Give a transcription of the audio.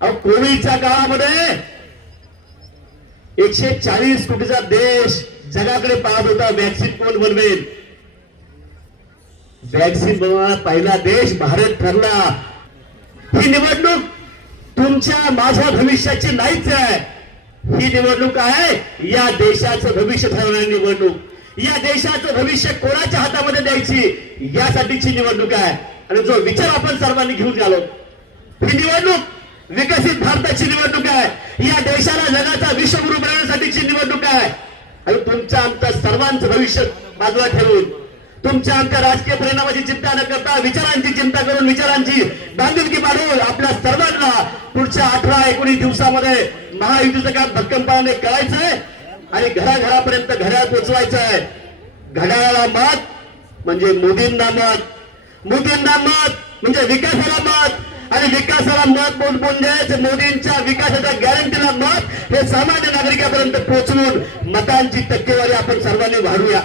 अहो कोविडच्या काळामध्ये एकशे चाळीस कोटीचा देश जगाकडे पाहत होता वॅक्सिन कोण बनवेल? वॅक्सिन बनवणारा पहिला देश भारत ठरला. ही निवडणूक तुमच्या माझ्या भविष्याची नाहीच आहे. ही निवडणूक आहे या देशाचं भविष्य ठरवणारी निवडणूक. या देशाचं भविष्य कोणाच्या हातामध्ये द्यायची यासाठीची निवडणूक आहे. आणि जो विचार आपण सर्वांनी घेऊन झालो ही निवडणूक विकसित भारताची निवडणूक आहे. या देशाला जगाचा विश्वगुरु बनवण्यासाठीची निवडणूक आहे. आणि तुमचं आमचं सर्वांचं भविष्य बाजूला ठेवून तुमच्या आमच्या राजकीय परिणामाची चिंता न करता विचारांची चिंता करून विचारांची बांधिलकी बांधून आपल्या सर्वांना पुढच्या अठरा एकोणीस दिवसामध्ये महायुतीचं काम भक्कमपणाने करायचंय आणि घराघरापर्यंत घड्याळ पोचवायचं आहे घड्याळाला मत म्हणजे मोदींना मत. मोदींना मत. म्हणजे विकासाला मत आणि विकासाला मत बोल म्हणजे मोदींच्या विकासाच्या गॅरंटीला मत हे सामान्य नागरिकापर्यंत पोहोचवून मतांची टक्केवारी आपण सर्वांनी वाढूया